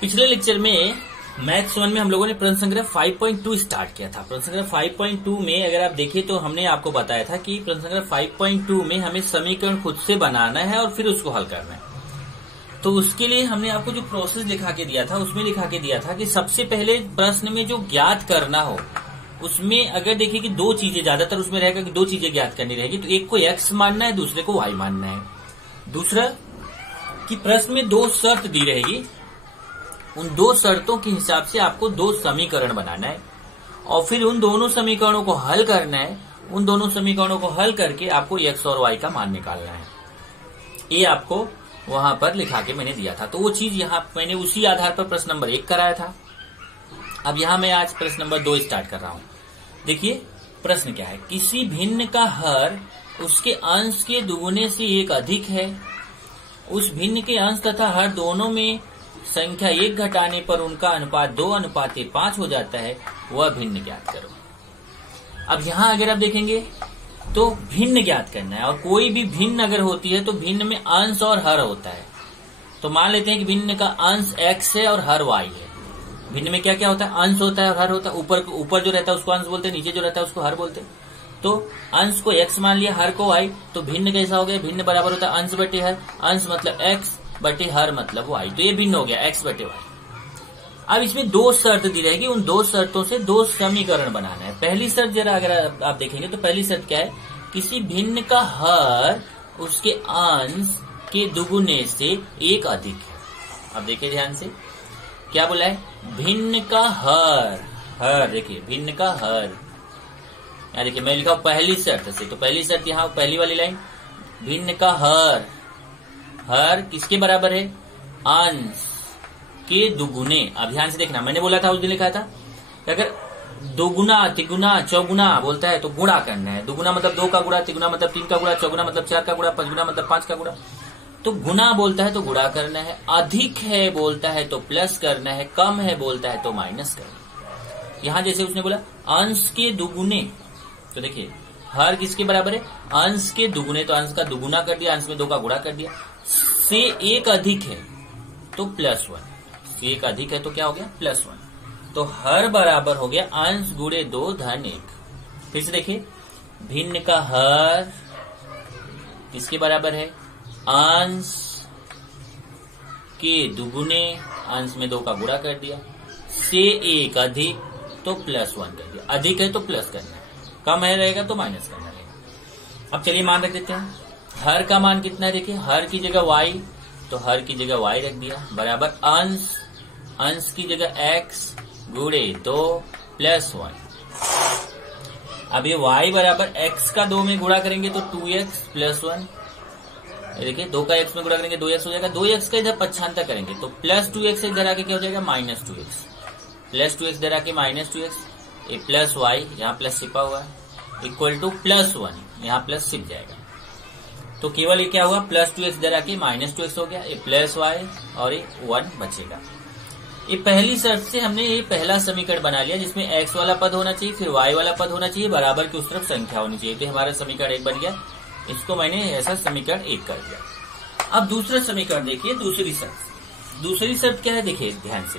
पिछले लेक्चर में मैथ्स 1 में हम लोगों ने प्रश्न संग्रह 5.2 स्टार्ट किया था। प्रश्न संग्रह 5.2 में अगर आप देखें तो हमने आपको बताया था कि प्रश्न संग्रह 5.2 में हमें समीकरण खुद से बनाना है और फिर उसको हल करना है। तो उसके लिए हमने आपको जो प्रोसेस लिखा के दिया था उसमें लिखा के दिया था कि सबसे पहले प्रश्न में जो ज्ञात करना हो उसमें अगर देखिए कि दो चीजें, ज्यादातर उसमें रहेगा कि दो चीजें ज्ञात करनी रहेगी। तो एक को x मानना है, दूसरे को y मानना है। दूसरा कि प्रश्न में दो शर्त दी रहेगी, उन दो शर्तों के हिसाब से आपको दो समीकरण बनाना है और फिर उन दोनों समीकरणों को हल करना है। उन दोनों समीकरणों को हल करके आपको x और y का मान निकालना है। ये आपको वहां पर लिखा के मैंने दिया था। तो वो चीज यहाँ मैंने उसी आधार पर प्रश्न नंबर 1 कराया था। अब यहाँ मैं आज प्रश्न नंबर 2 स्टार्ट कर रहा हूँ। देखिए प्रश्न क्या है, किसी भिन्न का हर उसके अंश के दुगुने से एक अधिक है। उस भिन्न के अंश तथा हर दोनों में संख्या 1 घटाने पर उनका अनुपात 2:5 हो जाता है, वह भिन्न ज्ञात करो। अब यहाँ अगर आप देखेंगे तो भिन्न ज्ञात करना है और कोई भी भिन्न अगर होती है तो भिन्न में अंश और हर होता है। तो मान लेते हैं कि भिन्न का अंश x है और हर y है। भिन्न में क्या क्या होता है, अंश होता है और हर होता है। ऊपर जो रहता है उसको अंश बोलते हैं, नीचे जो रहता है उसको हर बोलते हैं। तो अंश को x मान लिया, हर को y, तो भिन्न कैसा हो गया, भिन्न बराबर होता है अंश बटे हर। अंश मतलब x बटे हर मतलब y, तो ये भिन्न हो गया x बटे y। अब इसमें दो शर्त दी रहेगी, उन दो शर्तों से दो समीकरण बनाना है। पहली शर्त जरा अगर आप देखेंगे तो पहली शर्त क्या है, किसी भिन्न का हर उसके अंश के दुगुने से एक अधिक है। अब देखिए ध्यान से क्या बोला है, भिन्न का हर देखिए भिन्न का हर। यहाँ देखिए मैं लिखा हूं पहली शर्त से, तो पहली शर्त यहाँ पहली वाली लाइन, भिन्न का हर किसके बराबर है, अंश के दुगुने। अब ध्यान से देखना, मैंने बोला था उस दिन लिखा था कि अगर दोगुना तिगुना चौगुना बोलता है तो गुणा करना है। दोगुना मतलब 2 का गुणा, तिगुना मतलब 3 का गुणा, चौगुना मतलब 4 का गुणा, पंचगुना मतलब 5 का गुणा। तो गुणा बोलता है तो गुणा करना है, अधिक है बोलता है तो प्लस करना है, कम है बोलता है तो माइनस करना है। यहाँ जैसे उसने बोला अंश के दुगुने, तो देखिए हर किसके बराबर है, अंश के दुगुने, तो अंश का दुगुना कर दिया, अंश में 2 का गुणा कर दिया। से एक अधिक है तो +1, से एक अधिक है तो क्या हो गया +1। तो हर बराबर हो गया अंश गुणे 2 धन 1। फिर से देखिए भिन्न का हर किसके बराबर है, अंश के दुगुने, अंश में 2 का गुणा कर दिया, से एक अधिक तो +1 कर दिया। अधिक है तो प्लस करना है, कम है रहेगा तो माइनस करना रहेगा। अब चलिए मान रख देते हैं, हर का मान कितना है, देखिए हर की जगह y, तो हर की जगह y रख दिया, बराबर अंश की जगह x गुणे 2 +1। अब ये y बराबर x का 2 में गुणा करेंगे तो 2x +1। देखिए 2 का x में गुणा करेंगे 2x हो जाएगा, 2x का इधर पक्षांतर करेंगे तो +2x इधर आके क्या हो जाएगा -2x, +2x इधर आके -2x, ये +y यहाँ प्लस छिपा हुआ है इक्वल टू +1, यहाँ प्लस छिप जाएगा। तो केवल ये क्या हुआ, +2x इधर आके -2x हो गया, ये +y और ये 1 बचेगा। ये पहली शर्त से हमने ये पहला समीकरण बना लिया जिसमें x वाला पद होना चाहिए, फिर y वाला पद होना चाहिए, बराबर की उस तरफ संख्या होनी चाहिए। तो हमारा समीकरण 1 बन गया, इसको मैंने ऐसा समीकरण 1 कर दिया। अब दूसरा समीकरण देखिए, दूसरी शर्त क्या है, देखिए ध्यान से।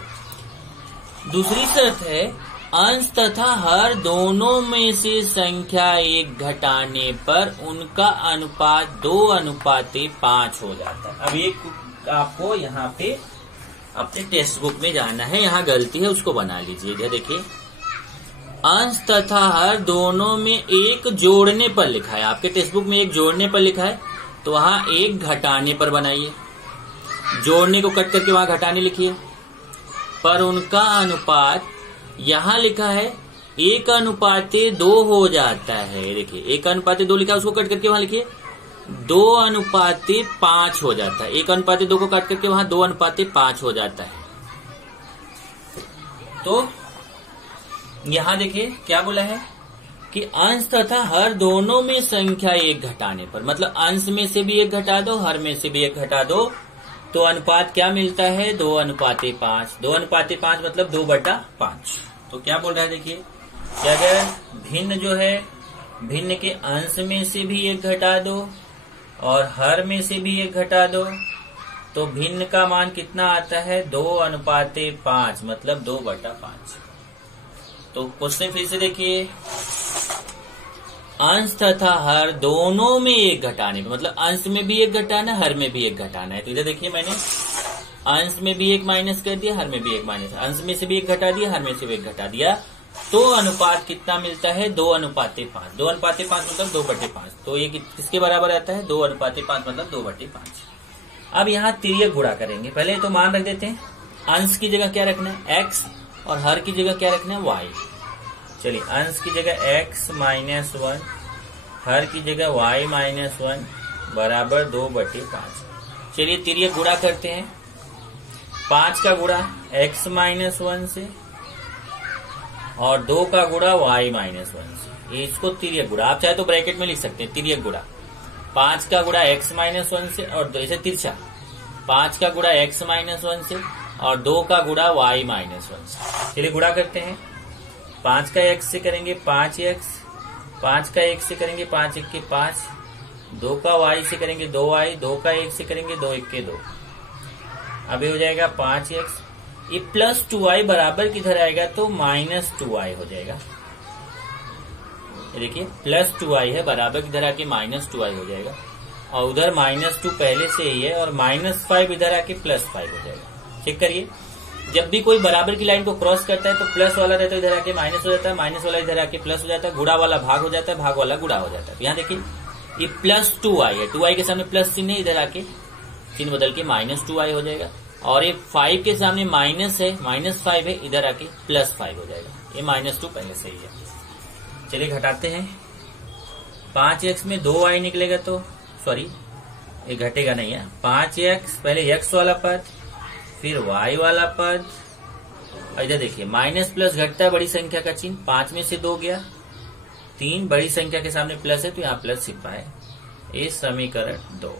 दूसरी शर्त है अंश तथा हर दोनों में से संख्या 1 घटाने पर उनका अनुपात 2:5 हो जाता है। अब ये आपको यहाँ पे अपने टेक्स्ट बुक में जाना है, यहाँ गलती है उसको बना लीजिए। देखिए अंश तथा हर दोनों में एक जोड़ने पर लिखा है, आपके टेक्स्ट बुक में एक जोड़ने पर लिखा है तो वहां 1 घटाने पर बनाइए, जोड़ने को कट करके वहां घटाने लिखिए। पर उनका अनुपात यहाँ लिखा है 1:2 हो जाता है। देखिए 1:2 लिखा है, उसको कट करके वहां लिखिए 2:5 हो जाता है। 1:2 को काट करके वहां 2:5 हो जाता है। तो यहां देखिए क्या बोला है कि अंश तथा हर दोनों में संख्या 1 घटाने पर, मतलब अंश में से भी 1 घटा दो, हर में से भी 1 घटा दो, तो अनुपात क्या मिलता है 2:5। 2:5 मतलब 2/5। तो क्या बोल रहा है, देखिए कि अगर भिन्न जो है, भिन्न के अंश में से भी 1 घटा दो और हर में से भी 1 घटा दो तो भिन्न का मान कितना आता है 2:5 मतलब 2/5। तो क्वेश्चन फिर से देखिए, अंश तथा हर दोनों में एक घटाने पे, मतलब अंश में भी एक घटाना, हर में भी एक घटाना है। तो इधर देखिए मैंने अंश में भी एक माइनस कर दिया, हर में भी एक माइनस, अंश में से भी एक घटा दिया, हर में से भी एक घटा दिया, तो अनुपात कितना मिलता है 2:5। 2:5 मतलब 2/5। तो ये किसके बराबर आता है 2:5 मतलब 2/5। अब यहाँ तिर्यक गुणा करेंगे। पहले तो मान रख देते हैं, अंश की जगह क्या रखना है x और हर की जगह क्या रखना है y। चलिए अंश की जगह x -1, हर की जगह y -1 बराबर 2/5। चलिए तिर्यक गुणा करते हैं। 5 का गुणा x -1 से और 2 का गुणा y -1 से, ये इसको तिर्यक गुणा, आप चाहे तो ब्रैकेट में लिख सकते हैं तिर्यक गुणा। 5 का गुणा x -1 से और 2 इसे तिरछा, 5 का गुणा x -1 से और 2 का गुणा y -1 से। चलिए गुणा करते हैं। 5 का x से करेंगे 5x, 5 का 1 से करेंगे 5 1 के 5, 2 का y से करेंगे 2y, 2 का 1 से करेंगे 2 1 के 2। अब ये हो जाएगा 5x, ये प्लस 2y बराबर किधर आएगा तो -2y हो जाएगा। ये देखिए प्लस 2y है, बराबर किधर आके -2y हो जाएगा, और उधर -2 पहले से ही है, और -5 इधर आके +5 हो जाएगा। चेक करिए, जब भी कोई बराबर की लाइन को क्रॉस करता है तो प्लस वाला रहता है इधर आके माइनस हो जाता है, माइनस वाला इधर आके प्लस हो जाता है, गुणा वाला भाग हो जाता है, भाग वाला गुणा हो जाता है। तो यहाँ देखिए ये +2y है, 2y के सामने प्लस चिन्ह है, इधर आके चिन्ह बदल के -2y हो जाएगा, और ये 5 के सामने माइनस है, -5 है, इधर आके +5 हो जाएगा। ये -2 पहले से ही है। चलिए घटाते हैं। 5x में 2y निकलेगा तो सॉरी ये घटेगा नहीं है। 5x पहले x वाला पद, फिर y वाला पद, और इधर देखिए माइनस प्लस घटता है बड़ी संख्या का चिन्ह, 5 में से 2 गया 3, बड़ी संख्या के सामने प्लस है तो यहाँ प्लस छिपा है। ये समीकरण 2।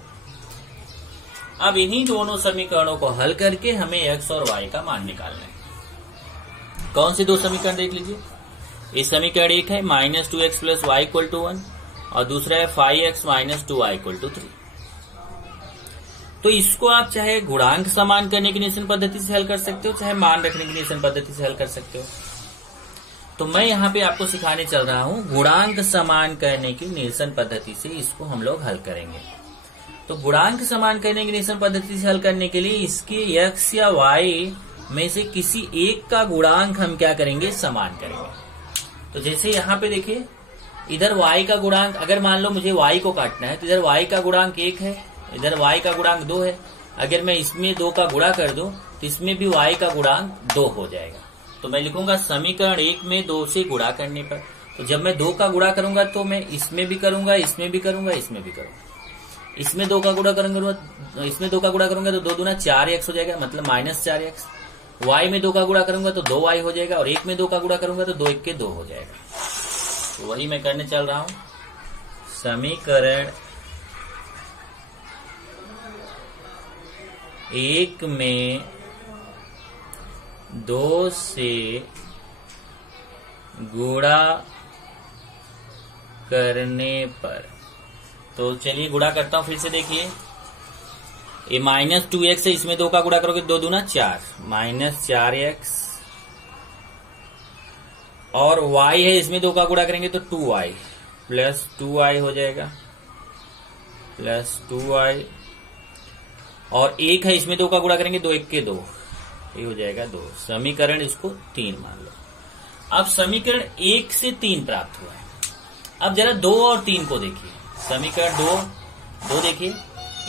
अब इन्हीं दोनों समीकरणों को हल करके हमें x और y का मान निकालना है। कौन से दो समीकरण देख लीजिए। ये समीकरण 1 है -2x + y = 1, और दूसरा है 5x - 2y = 3। तो इसको आप चाहे गुणांक समान करने की निरसन पद्धति से हल कर सकते हो, चाहे मान रखने की निरसन पद्धति से हल कर सकते हो। तो मैं यहाँ पे आपको सिखाने चल रहा हूँ गुणांक समान करने की निरसन पद्धति से इसको हम लोग हल करेंगे। तो गुणांक समान करने की निरसन पद्धति से हल करने के लिए इसके x या y में से किसी एक का गुणांक हम क्या करेंगे समान करेंगे। तो जैसे यहाँ पे देखिए, इधर y का गुणांक, अगर मान लो मुझे y को काटना है तो इधर y का गुणांक 1 है, इधर y का गुणांक 2 है। अगर मैं इसमें 2 का गुणा कर दूं तो इसमें भी y का गुणांक 2 हो जाएगा। तो मैं लिखूंगा समीकरण 1 में 2 से गुणा करने पर, तो जब मैं 2 का गुणा करूंगा तो मैं इसमें भी करूंगा, इसमें भी करूंगा, इसमें भी करूंगा। इसमें 2 का गुणा करूंगा, इसमें 2 का गुणा करूंगा तो 2 दूना 4x हो जाएगा, मतलब -4x। y में 2 का गुणा करूंगा तो 2y हो जाएगा, और 1 में 2 का गुणा करूंगा तो 2 1 के 2 हो जाएगा। तो वही मैं करने चल रहा हूं। समीकरण 1 में 2 से गुणा करने पर, तो चलिए गुणा करता हूं फिर से। देखिए ये -2x है, इसमें 2 का गुणा करोगे 2 दूना 4, -4x, और y है इसमें 2 का गुणा करेंगे तो 2y, प्लस 2y हो जाएगा, प्लस 2y, और 1 है इसमें 2 का गुणा करेंगे 2 1 के 2, ये हो जाएगा 2। समीकरण इसको 3 मान लो। अब समीकरण 1 से 3 प्राप्त हुआ है। अब जरा 2 और 3 को देखिए। समीकरण 2 देखिए,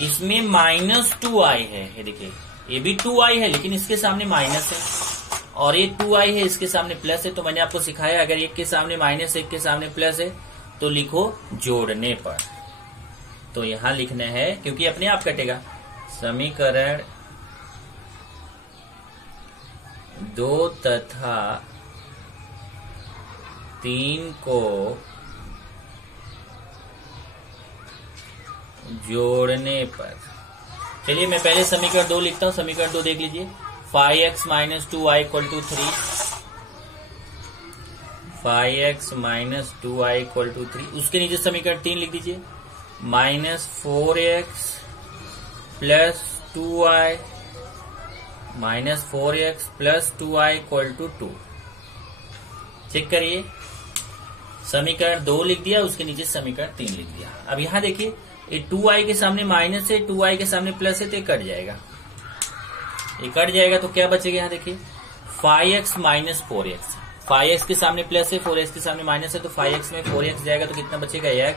इसमें -2y है, ये देखिए ये भी 2y है लेकिन इसके सामने माइनस है, और ये 2y है इसके सामने प्लस है। तो मैंने आपको सिखाया अगर एक के सामने माइनस है, एक के सामने प्लस है तो लिखो जोड़ने पर। तो यहां लिखना है क्योंकि अपने आप कटेगा। समीकरण 2 तथा 3 को जोड़ने पर, चलिए मैं पहले समीकरण 2 लिखता हूं। समीकरण 2 देख लीजिए, 5x - 2y = 3, 5x - 2y = 3। उसके नीचे समीकरण 3 लिख दीजिए, -4x + 2y minus 4x plus 2y equal to 2। Check करिए, समीकरण 2 लिख दिया, उसके नीचे समीकरण 3 लिख दिया। अब यहां देखिए, ये 2y के सामने माइनस है, 2y के सामने प्लस है, तो ये कट जाएगा। ये कट जाएगा तो क्या बचेगा, यहां देखिए 5x माइनस 4x। 5x के सामने प्लस है, 4x के सामने माइनस है, तो 5x में 4x जाएगा तो कितना बचेगा x।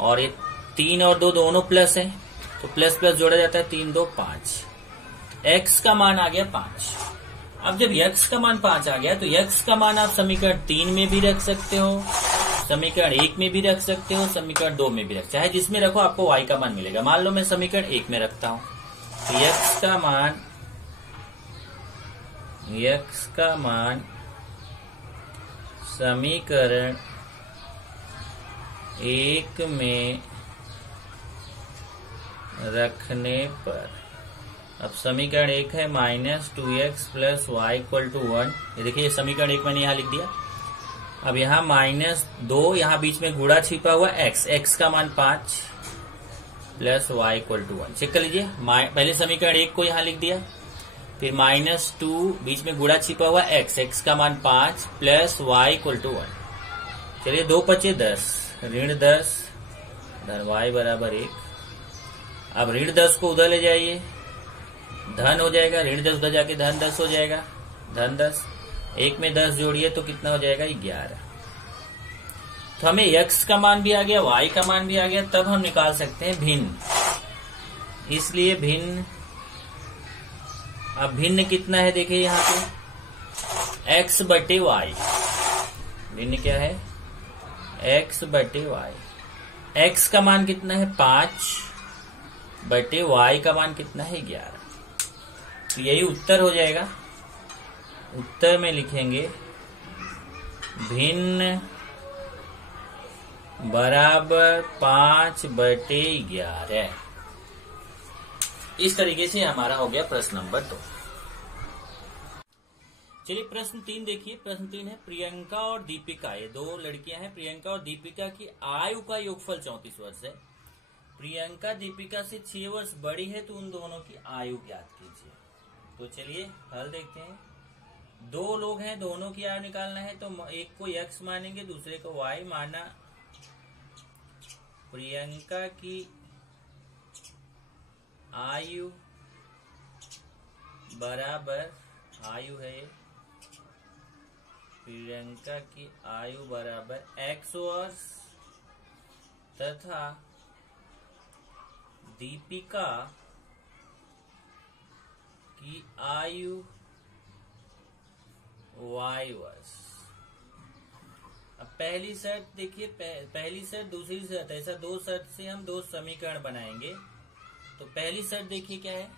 और ये 3 और 2 दोनों प्लस है, तो प्लस प्लस जोड़ा जाता है, 3 2 5। x का मान आ गया 5। अब जब x का मान 5 आ गया तो x का मान आप समीकरण 3 में भी रख सकते हो, समीकरण 1 में भी रख सकते हो, समीकरण 2 में भी रख, चाहे जिसमें रखो आपको y का मान मिलेगा। मान लो मैं समीकरण 1 में रखता हूं, तो x का मान समीकरण 1 में रखने पर, अब समीकरण 1 है minus 2x plus y equal to 1। ये देखिए, समीकरण 1 मैंने यहां लिख दिया। अब यहां माइनस 2, यहां बीच में गुणा छिपा हुआ x का मान 5 plus y equal to 1। Check कर लीजिए, पहले समीकरण 1 को यहां लिख दिया, फिर माइनस 2, बीच में गुणा छिपा हुआ x का मान 5 प्लस वाई इक्वल टू 1। चलिए 2 5 10, ऋण 10 धन y बराबर 1। अब ऋण 10 को उधर ले जाइए, धन हो जाएगा, ऋण 10 उधर जाके धन 10 हो जाएगा, धन 10। 1 में 10 जोड़िए तो कितना हो जाएगा, 11। तो हमें x का मान भी आ गया, y का मान भी आ गया, तब हम निकाल सकते हैं भिन्न। इसलिए भिन्न, अब भिन्न कितना है देखिए यहां पे, x बटे y। भिन्न क्या है, x बटे y। x का मान कितना है 5 बटे y का मान कितना है 11। तो यही उत्तर हो जाएगा। उत्तर में लिखेंगे भिन्न बराबर 5 बटे 11। इस तरीके से हमारा हो गया प्रश्न नंबर 2। चलिए प्रश्न 3 देखिए। प्रश्न 3 है, प्रियंका और दीपिका, ये 2 लड़कियां हैं, प्रियंका और दीपिका की आयु का योगफल 34 वर्ष है। प्रियंका दीपिका से 6 वर्ष बड़ी है, तो उन दोनों की आयु ज्ञात कीजिए। तो चलिए हल देखते हैं। 2 लोग हैं, दोनों की आयु निकालना है, तो एक को x मानेंगे, दूसरे को y माना। प्रियंका की आयु बराबर, आयु है ये, प्रियंका की आयु बराबर x वर्ष तथा दीपिका की आयु y वर्ष। अब पहली शर्त देखिए, पहली शर्त दूसरी शर्त, ऐसा 2 शर्त से हम 2 समीकरण बनाएंगे। तो पहली शर्त देखिए क्या है,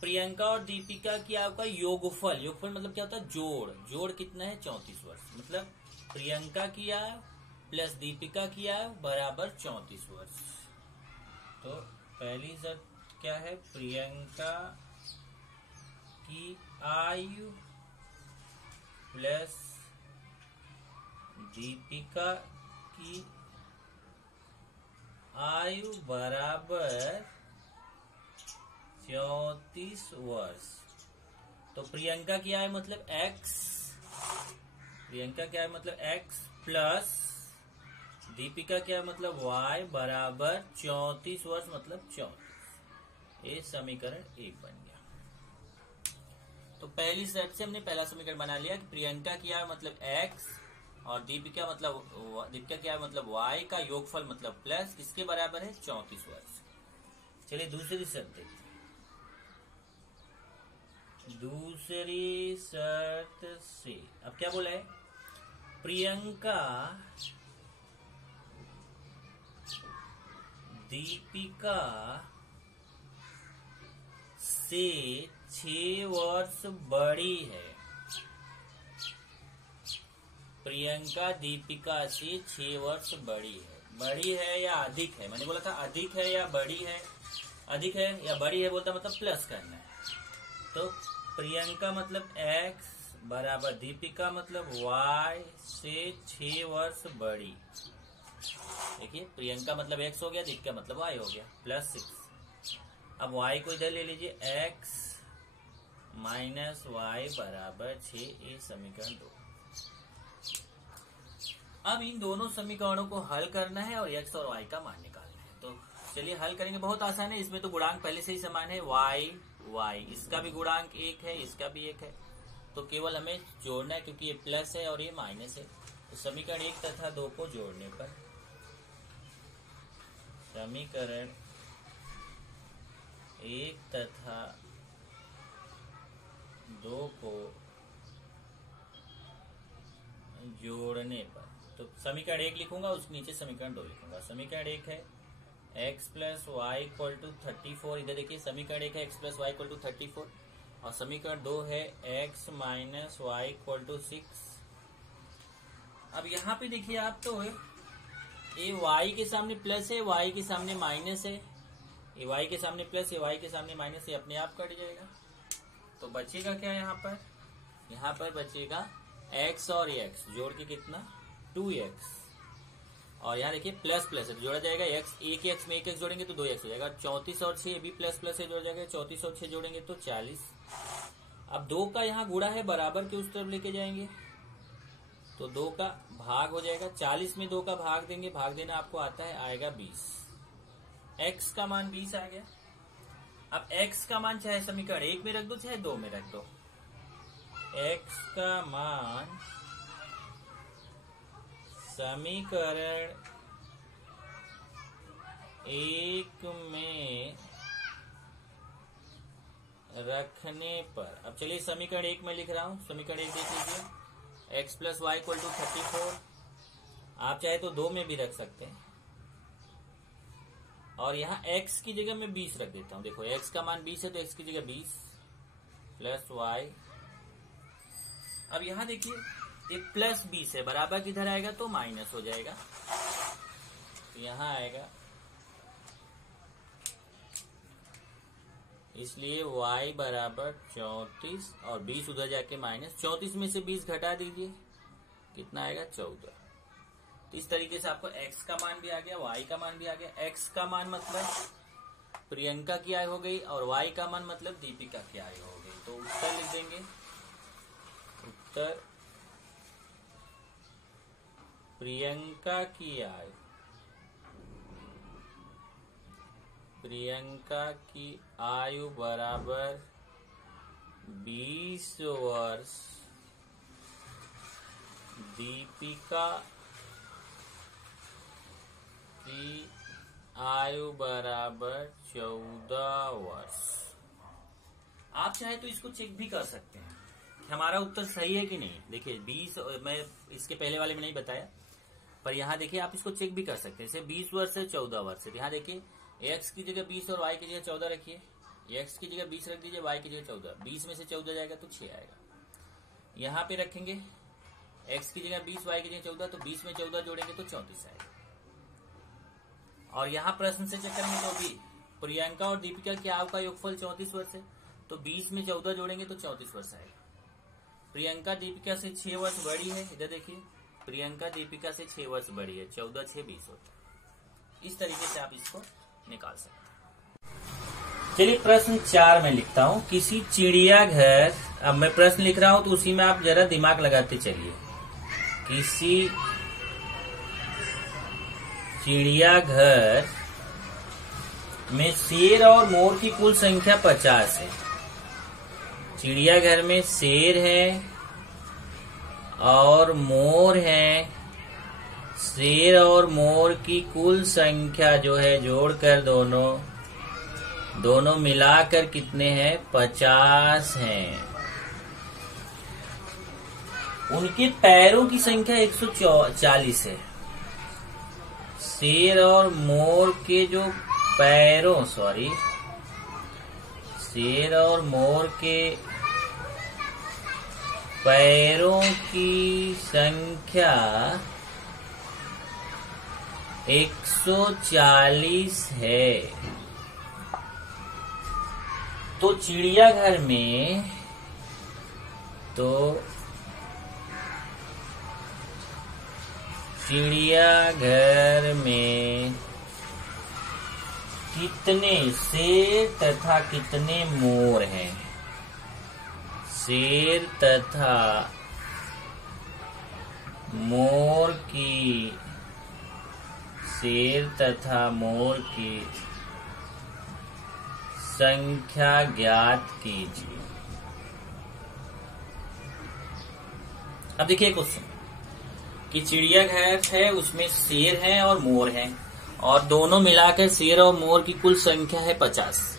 प्रियंका और दीपिका की आयु का योगफल, योगफल मतलब क्या होता है, जोड़। जोड़ कितना है 34 वर्ष, मतलब प्रियंका की आयु प्लस दीपिका की आयु बराबर 34 वर्ष। तो पहली शर्त क्या है, प्रियंका की आयु प्लस दीपिका की आयु बराबर 34 वर्ष। तो प्रियंका की आयु मतलब x, प्रियंका की आयु मतलब x प्लस दीपिका की आयु मतलब y बराबर 34 वर्ष मतलब 34। ये समीकरण 1 बन गया। तो पहली शर्त से हमने पहला समीकरण बना लिया कि प्रियंका की आयु मतलब x और दीपिका की आयु मतलब y का योगफल मतलब प्लस, किसके बराबर है 34 वर्ष। चलिए दूसरी शर्त देखते हैं। दूसरी शर्त से अब क्या बोला है, प्रियंका दीपिका से 6 वर्ष बड़ी है। प्रियंका दीपिका से 6 वर्ष बड़ी है। बड़ी है या अधिक है, मैंने बोला था अधिक है या बड़ी है, अधिक है या बड़ी है बोलता मतलब प्लस करना है। तो प्रियंका मतलब x बराबर दीपिका मतलब y से 6 वर्ष बड़ी। देखिए प्रियंका मतलब x हो गया, दीपिका मतलब y हो गया, प्लस 6। अब y को इधर ले लीजिए, x माइनस वाई बराबर 6, ये समीकरण 2। अब इन दोनों समीकरणों को हल करना है और x और y का मान निकालना है। तो चलिए हल करेंगे, बहुत आसान है। इसमें तो गुणांक पहले से ही समान है, y, इसका भी गुणांक 1 है, इसका भी 1 है, तो केवल हमें जोड़ना है क्योंकि ये प्लस है और ये माइनस है। तो समीकरण 1 तथा 2 को जोड़ने पर समीकरण 1 तथा 2 को जोड़ने पर, तो समीकरण 1 लिखूंगा, उसके नीचे समीकरण 2 लिखूंगा। समीकरण 1 है x plus y equal to 34, इधर देखिए समीकरण 1 है x plus y equal to 34 और समीकरण 2 है x minus y equal to 6। अब यहाँ पे देखिए आप, तो ये y के सामने प्लस है, y के सामने माइनस है, ये y के सामने प्लस, ये y के सामने माइनस, ये अपने आप कट जाएगा। तो बचेगा क्या यहाँ पर? यहाँ पर बचेगा x और x जोड़ के कितना 2x, और यहाँ देखिए प्लस प्लस है तो जोड़ा जाएगा x, एक x में एक x जोड़ेंगे तो 2x हो जाएगा। 34 और 6 भी प्लस प्लस है, जोड़ा जाएगा 34 और 6 जोड़ेंगे तो 40। अब 2 का यहाँ गुणा है, बराबर के उस तरफ लेके जाएंगे तो 2 का भाग हो जाएगा। 40 में 2 का भाग देंगे, भाग देना आपको आता है, आएगा 20। x का मान 20 आ गया। अब x का मान चाहे समीकरण 1 में रख दो चाहे 2 में रख दो, x का मान समीकरण 1 में रखने पर, अब चलिए समीकरण 1 में लिख रहा हूं, समीकरण 1 देख लीजिए, x plus y equal to 34, आप चाहे तो 2 में भी रख सकते हैं, और यहाँ x की जगह मैं 20 रख देता हूं। देखो x का मान 20 है तो x की जगह 20 प्लस वाई। अब यहाँ देखिए ये प्लस 20 है, बराबर किधर आएगा तो माइनस हो जाएगा, तो यहाँ आएगा, इसलिए y बराबर 34 और 20 उधर जाके माइनस, 34 में से 20 घटा दीजिए, कितना आएगा 14। तो इस तरीके से आपको x का मान भी आ गया, y का मान भी आ गया। x का मान मतलब प्रियंका की आय हो गई और y का मान मतलब दीपिका की आय हो गई। तो उत्तर लिख देंगे, उत्तर प्रियंका की आय, प्रियंका की आयु बराबर 20 वर्ष, दीपिका की आयु बराबर 14 वर्ष। आप चाहे तो इसको चेक भी कर सकते हैं कि हमारा उत्तर सही है कि नहीं। देखिए 20, मैं इसके पहले वाले में नहीं बताया, पर यहाँ देखिए आप इसको चेक भी कर सकते हैं। जैसे 20 वर्ष से 14 वर्ष है, यहाँ देखिए x की जगह 20 और y की जगह 14 रखिए, x की जगह 20 रख दीजिए, y की जगह 14, 20 में से 14 जाएगा तो 6 आएगा। यहाँ पे रखेंगे x की जगह 20, y की जगह 14, तो 20 में 14 जोड़ेंगे तो 34 आएगा। और यहाँ प्रश्न से चेक करेंगे तो भी प्रियंका और दीपिका की आयु का योगफल 34 वर्ष है, तो 20 में 14 जोड़ेंगे तो 34 वर्ष आएगा। प्रियंका दीपिका से 6 वर्ष बड़ी है, इधर देखिए प्रियंका दीपिका से 6 वर्ष बड़ी है, 14 6 20 होता है। इस तरीके से आप इसको निकाल सकते हैं। चलिए प्रश्न 4 में लिखता हूँ, किसी चिड़ियाघर, अब मैं प्रश्न लिख रहा हूँ तो उसी में आप जरा दिमाग लगाते चलिए। किसी चिड़ियाघर में शेर और मोर की कुल संख्या 50 है। चिड़ियाघर में शेर है और मोर है, शेर और मोर की कुल संख्या जो है जोड़कर दोनों मिलाकर कितने हैं 50 हैं। उनके पैरों की संख्या 140 है। शेर और मोर के जो पैरों, शेर और मोर के पैरों की संख्या 140 है। तो चिड़ियाघर में कितने शेर तथा कितने मोर हैं। शेर तथा मोर की संख्या ज्ञात कीजिए। अब देखिए क्वेश्चन कि चिड़ियाघर है, उसमें शेर है और मोर है, और दोनों मिलाकर शेर और मोर की कुल संख्या है 50,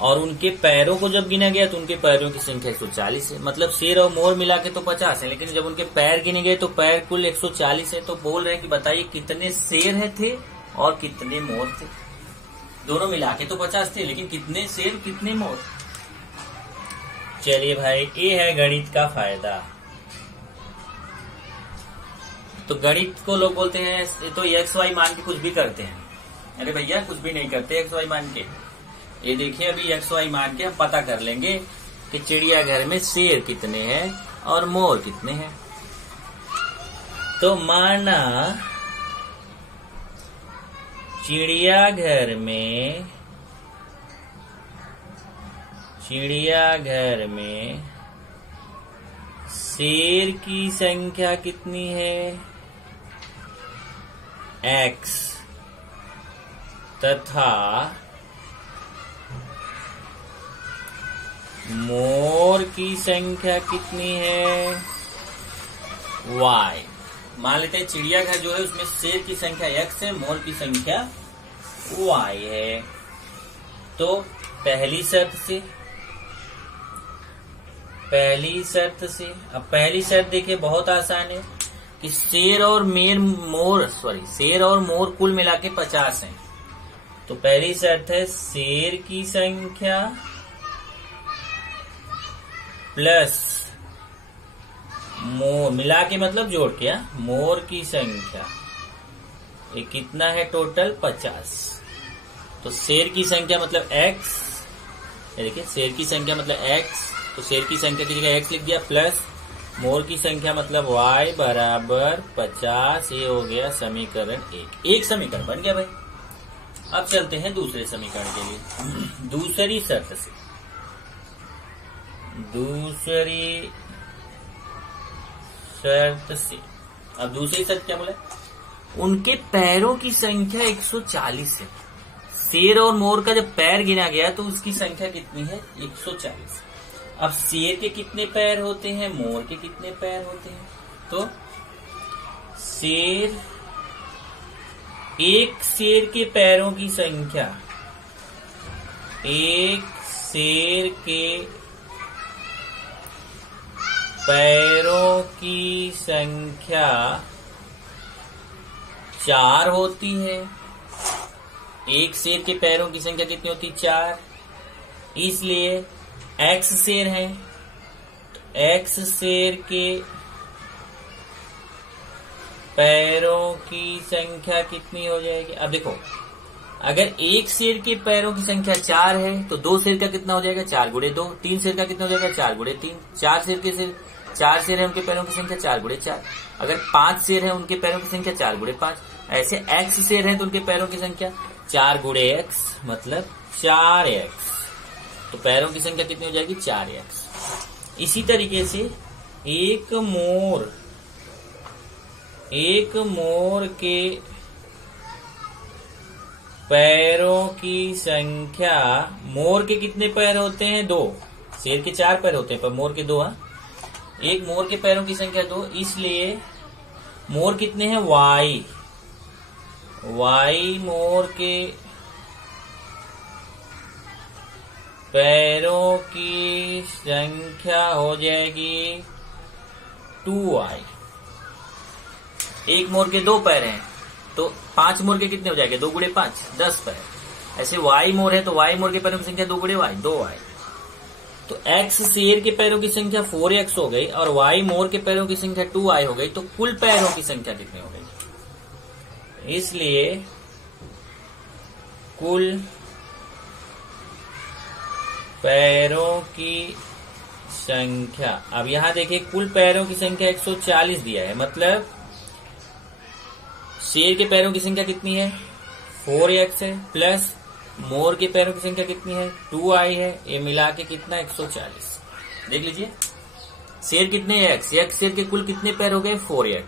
और उनके पैरों को जब गिना गया तो उनके पैरों की संख्या 140 है। मतलब शेर और मोर मिला के तो 50 है, लेकिन जब उनके पैर गिने गए तो पैर कुल 140 है। तो बोल रहे हैं कि बताइए कितने शेर है थे और कितने मोर थे। दोनों मिला के तो 50 थे, लेकिन कितने शेर कितने मोर। चलिए भाई, ये है गणित का फायदा। तो गणित को लोग बोलते हैं तो एक्स वाई मान के कुछ भी करते हैं। अरे भैया, कुछ भी नहीं करते एक्स वाई मान के। ये देखिए, अभी एक्स वाई मान के हम पता कर लेंगे कि चिड़ियाघर में शेर कितने हैं और मोर कितने हैं। तो माना चिड़ियाघर में शेर की संख्या कितनी है, x, तथा मोर की संख्या कितनी है, y। मान लेते हैं चिड़ियाघर जो है उसमें शेर की संख्या x है, मोर की संख्या y है। तो पहली शर्त से अब पहली शर्त देखिए बहुत आसान है कि शेर और मोर कुल मिला के 50 हैं। तो पहली शर्त है शेर की संख्या प्लस मोर, मिला के मतलब जोड़ के, मोर की संख्या, ये कितना है टोटल 50। तो शेर की संख्या मतलब x, देखिए शेर की संख्या मतलब x, तो शेर की संख्या की जगह x लिख दिया, प्लस मोर की संख्या मतलब y बराबर 50। ये हो गया समीकरण 1। एक समीकरण बन गया भाई। अब चलते हैं दूसरे समीकरण के लिए। दूसरी शर्त से अब दूसरी शर्त क्या बोला, उनके पैरों की संख्या 140 है। शेर और मोर का जब पैर गिना गया तो उसकी संख्या कितनी है, 140। अब शेर के कितने पैर होते हैं, मोर के कितने पैर होते हैं। तो एक शेर के पैरों की संख्या, एक शेर के पैरों की संख्या 4 होती है। एक शेर के पैरों की संख्या कितनी होती है, 4। इसलिए x शेर है, तो x शेर के पैरों की संख्या कितनी हो जाएगी। अब देखो, अगर एक शेर के पैरों की संख्या 4 है तो 2 शेर का कितना हो जाएगा, 4 गुणे 2। 3 शेर का कितना हो जाएगा, 4 गुणे 3। 4 शेर है उनके पैरों की संख्या 4 गुणे 4। अगर 5 शेर है उनके पैरों की संख्या 4 गुणे 5। ऐसे x शेर है तो उनके पैरों की संख्या 4 गुणे x मतलब 4x। तो पैरों की संख्या कितनी हो जाएगी, 4x। इसी तरीके से एक मोर के पैरों की संख्या, मोर के कितने पैर होते हैं, 2। शेर के 4 पैर होते हैं पर मोर के 2। एक मोर के पैरों की संख्या 2, इसलिए मोर कितने हैं, y मोर के पैरों की संख्या हो जाएगी 2y। एक मोर के 2 पैर हैं तो 5 मोर के कितने हो जाएंगे, 2 गुणे 5, 10 पैर। ऐसे y मोर है तो y मोर के पैरों की संख्या 2 गुणे y, 2y। तो x शेर के पैरों की संख्या 4x हो गई और y मोर के पैरों की संख्या 2y हो गई। तो कुल पैरों की संख्या कितनी हो गई, इसलिए कुल पैरों की संख्या, अब यहां देखिए कुल पैरों की संख्या 140 दिया है, मतलब शेर के पैरों की संख्या कितनी है, 4x है, प्लस मोर के पैरों की संख्या कितनी है 2i है, ये मिला के कितना 140। देख लीजिए शेर कितने x, शेर के कुल कितने पैर हो गए 4x,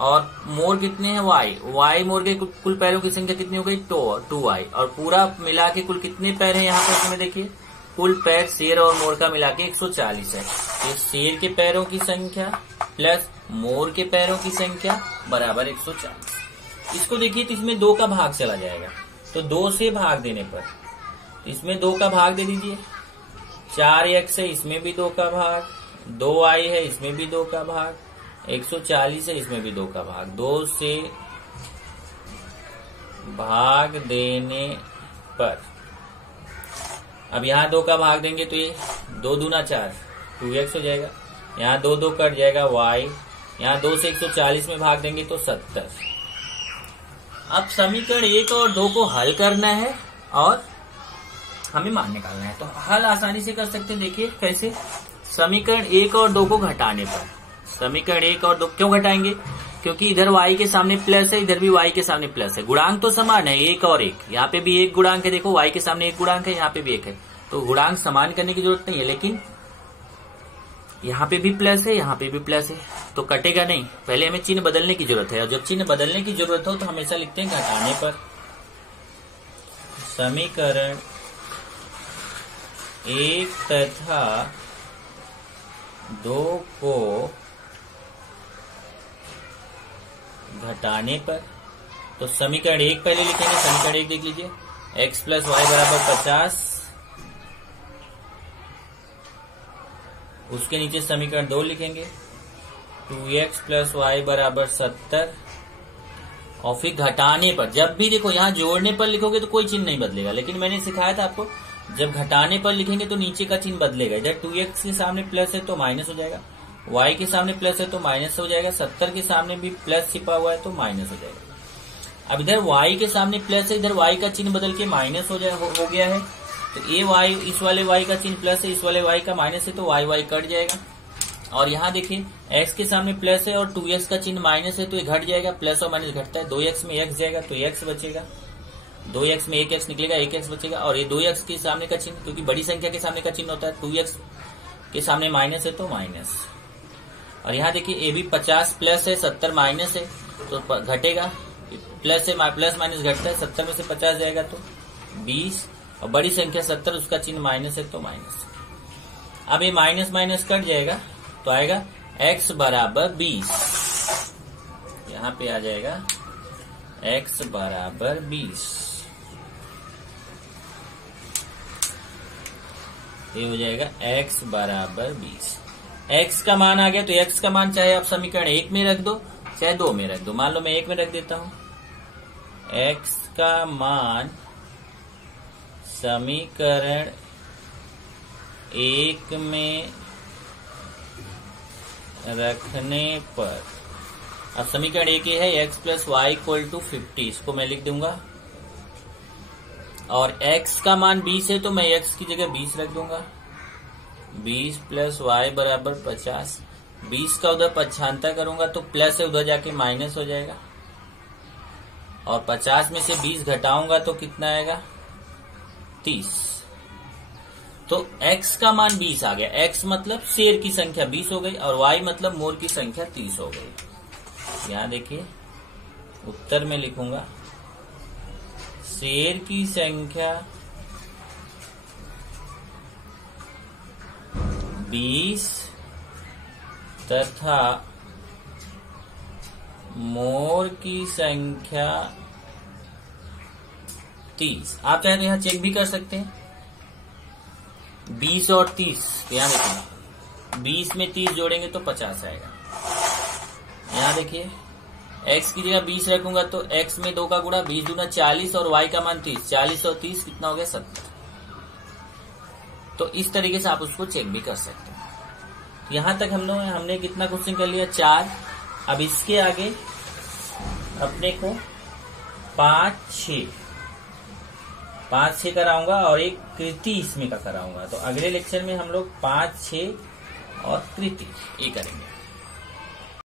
और मोर कितने हैं y मोर के कुल पैरों की संख्या कितनी हो गई 2i, और पूरा मिला के कुल कितने पैर हैं यहाँ पर इसमें देखिए, कुल पैर शेर और मोर का मिला के 140 है। तो शेर के पैरों की संख्या प्लस मोर के पैरों की संख्या बराबर 140। इसको देखिए तो इसमें 2 का भाग चला जाएगा, तो 2 से भाग देने पर इसमें 2 का भाग दे दीजिए, 4x है इसमें भी 2 का भाग, 2i है इसमें भी 2 का भाग, 140 है इसमें भी 2 का भाग, 2 से भाग देने पर अब यहाँ 2 का भाग देंगे तो ये 2 दूना 4 2x हो जाएगा, यहाँ 2 2 कट जाएगा y, यहाँ 2 से 140 में भाग देंगे तो 70। अब समीकरण 1 और 2 को हल करना है और हमें मान निकालना है। तो हल आसानी से कर सकते हैं, देखिए कैसे। समीकरण 1 और 2 को घटाने पर, समीकरण 1 और 2 क्यों घटाएंगे, क्योंकि इधर y के सामने प्लस है, इधर भी y के सामने प्लस है, गुणांक तो समान है 1 और 1, यहाँ पे भी 1 गुणांक है, देखो y के सामने 1 गुणांक है, यहाँ पे भी 1 है, तो गुणांक समान करने की जरूरत नहीं है, लेकिन यहाँ पे भी प्लस है, यहाँ पे भी प्लस है, तो कटेगा नहीं। पहले हमें चिन्ह बदलने की जरूरत है, और जब चिन्ह बदलने की जरूरत हो तो हमेशा लिखते हैं घटाने पर। समीकरण 1 तथा 2 को घटाने पर, तो समीकरण 1 पहले लिखेंगे, समीकरण 1 देख लीजिए, x प्लस वाई बराबर 50, उसके नीचे समीकरण 2 लिखेंगे 2x प्लस वाई बराबर 70, और फिर घटाने पर, जब भी देखो यहाँ जोड़ने पर लिखोगे तो कोई चिन्ह नहीं बदलेगा, लेकिन मैंने सिखाया था आपको जब घटाने पर लिखेंगे तो नीचे का चिन्ह बदलेगा, इधर 2x के सामने प्लस है तो माइनस हो जाएगा, y के सामने प्लस है तो माइनस हो जाएगा, 70 के सामने भी प्लस छिपा हुआ है तो माइनस हो जाएगा। अब इधर y के सामने प्लस है, इधर y का चिन्ह बदल के माइनस हो गया है, तो ये y, इस वाले y का चिन्ह प्लस है, इस वाले y का माइनस है, तो y कट जाएगा। और यहाँ देखिए x के सामने प्लस है और 2x का चिन्ह माइनस है, तो ये घट जाएगा, प्लस और माइनस घटता है, 2x में x जाएगा तो x बचेगा, 2x में 1x निकलेगा, 1x बचेगा, और ये 2x के सामने का चिन्ह, क्योंकि बड़ी संख्या के सामने का चिन्ह होता है, 2x के सामने माइनस है तो माइनस। और यहाँ देखिए ये भी 50 प्लस है, 70 माइनस है, तो घटेगा, प्लस है प्लस माइनस घटता है, 70 में से 50 जाएगा तो 20, और बड़ी संख्या 70 उसका चिन्ह माइनस है तो माइनस। अब ये माइनस माइनस कट जाएगा तो आएगा x बराबर 20, यहाँ पे आ जाएगा x बराबर 20, ये हो जाएगा x बराबर 20। x का मान आ गया, तो x का मान चाहे आप समीकरण 1 में रख दो चाहे 2 में रख दो, मान लो मैं 1 में रख देता हूं, x का मान समीकरण 1 में रखने पर, अब समीकरण 1 है x plus y equal to 50, इसको मैं लिख दूंगा, और x का मान 20 है तो मैं x की जगह 20 रख दूंगा, 20 प्लस वाई बराबर 50, 20 का उधर पक्षांतर करूंगा तो प्लस है, उधर जाके माइनस हो जाएगा, और 50 में से 20 घटाऊंगा तो कितना आएगा 30, तो x का मान 20 आ गया, x मतलब शेर की संख्या 20 हो गई, और y मतलब मोर की संख्या 30 हो गई। यहाँ देखिए उत्तर में लिखूंगा शेर की संख्या 20 तथा मोर की संख्या 30। आप चाहे तो यहाँ चेक भी कर सकते हैं, 20 और 30, यहाँ देखिए 20 में 30 जोड़ेंगे तो 50 आएगा। यहाँ देखिए x की जगह 20 रखूंगा तो x में 2 का गुणा, 20 दूना 40, और y का मान 30, 40 और 30 कितना हो गया 70। तो इस तरीके से आप उसको चेक भी कर सकते हैं। यहाँ तक हमने कितना क्वेश्चन कर लिया 4। अब इसके आगे अपने को 5, 6 कराऊंगा और एक कृति इसमें का कराऊंगा। तो अगले लेक्चर में हम लोग 5, 6 और कृति ये करेंगे।